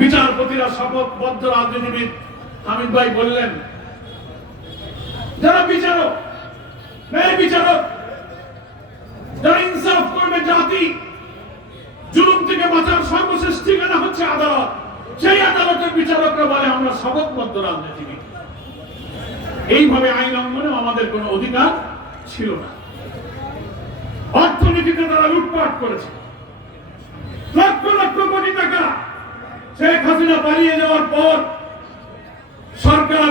বিচারপতিরা শপথবদ্ধ রাজনীতিবিদ হামিদ ভাই বললেন, যারা বিচারক, ন্যায় বিচারক, যারা ইনসাফ করবে জাতি, জুলুম থেকে বাঁচার সর্বশেষ ঠিকানা হচ্ছে আদালত। সেই আদালতের বিচারকরা বলে, আমরা শপথবদ্ধ রাজনীতিবিদ। এইভাবে আইন লঙ্ঘনেও আমাদের কোনো অধিকার ছিল না। অর্থনীতিতে তারা লুটপাট করেছে। লক্ষ লক্ষ কোটি টাকা শেখ হাসিনা পালিয়ে যাওয়ার পর সরকার,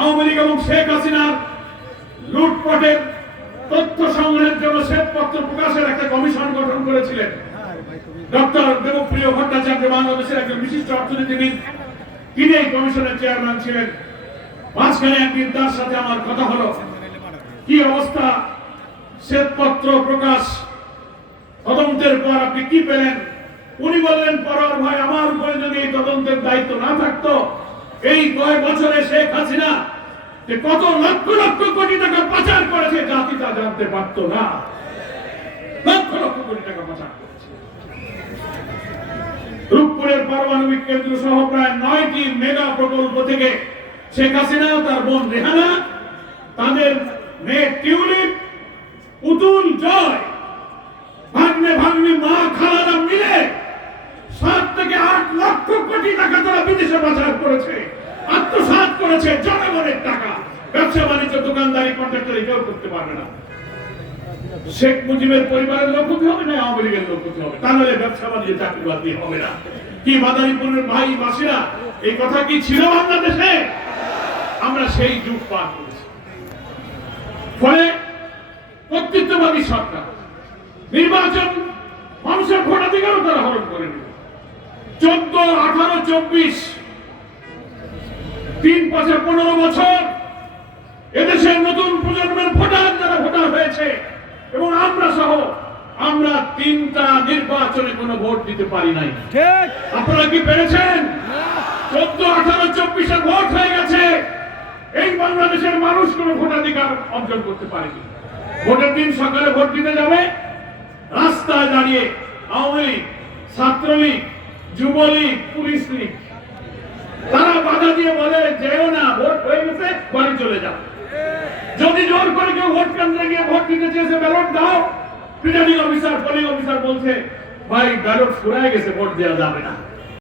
আওয়ামী লীগ এবং শেখ হাসিনার লুটপাটের তথ্য সংগ্রহের জন্য শ্বেতপত্র প্রকাশের একটা কমিশন গঠন করেছিলেন। ডক্টর দেবপ্রিয় ভট্টাচার্য বাংলাদেশের একজন বিশিষ্ট অর্থনীতিবিদ। তিনি এই কমিশনের চেয়ারম্যান ছিলেন। মাঝখানে একদিন তার সাথে আমার কথা হলো। কি অবস্থা? শ্বেতপত্র প্রকাশ, তদন্তের পর আপনি কি পেলেন? উনি বললেন পরার ভাই, আমার উপরে যদি এই তদন্তের দায়িত্ব না থাকতো, এই কয় বছরে শেখ হাসিনা যে কত লক্ষ লক্ষ কোটি টাকা পাচার করেছে, জাতি তা জানতে পারত না। লক্ষ লক্ষ কোটি টাকা পাচার করেছে। রূপপুরের পারমাণবিক কেন্দ্র সহ প্রায় নয়টি মেগা প্রকল্প থেকে শেখ হাসিনা, তার বোন রেহানা, তাদের মেয়ে টিউলিপ, পুতুল জয় ভাগ্নে ভাগ্নে মা খালারা মিলে সাত থেকে আট লক্ষ কোটি টাকা তারা বিদেশে পাচার করেছে, আত্মসাৎ করেছে জনগণের টাকা। ব্যবসা বাণিজ্য দোকানদারি কন্ট্রাক্টরি কেউ করতে পারবে না। শেখ মুজিবের পরিবারের লোক হতে হবে না, আওয়ামী লীগের লোক হতে হবে? তা নাহলে ব্যবসা বাণিজ্য চাকরি বাকরি হবে না। কি মাদারীপুরের ভাই বাসীরা, এই কথা কি ছিল বাংলাদেশে? আমরা সেই যুগ পার করেছি। ফলে কর্তৃত্ববাদী সরকার, নির্বাচন মানুষের ভোটাধিকারও তারা হরণ করে নিল। চোদ্দ, আঠারো, চব্বিশ তিন পাঁচে পনেরো বছর এদেশের নতুন প্রজন্মের ভোটার যারা ভোটার হয়েছে এবং আমরা সহ আমরা তিনটা নির্বাচনে কোনো ভোট দিতে পারি নাই। আপনারা কি পেরেছেন? চোদ্দ আঠারো চব্বিশে ভোট হয়ে গেছে। এই বাংলাদেশের মানুষ কোনো ভোটাধিকার অর্জন করতে পারেনি। ভোটের দিন সকালে ভোট দিতে যাবে রাস্তায় দাঁড়িয়ে আওয়ামী লীগ ছাত্রলীগ যুবলীগ পুলিশ লীগ। তারা বাধা দিয়ে বলে, যেও না, ভোট হয়ে গেছে, বাড়ি চলে যাও। যদি জোর করে কেউ ভোট কেন্দ্রে গিয়ে ভোট দিতে চেয়েছে, ব্যালট দাও। প্রিটার্নিং অফিসার পোলিং অফিসার বলছে, ভাই, ব্যালট ফুরায় গেছে, ভোট দেওয়া যাবে না।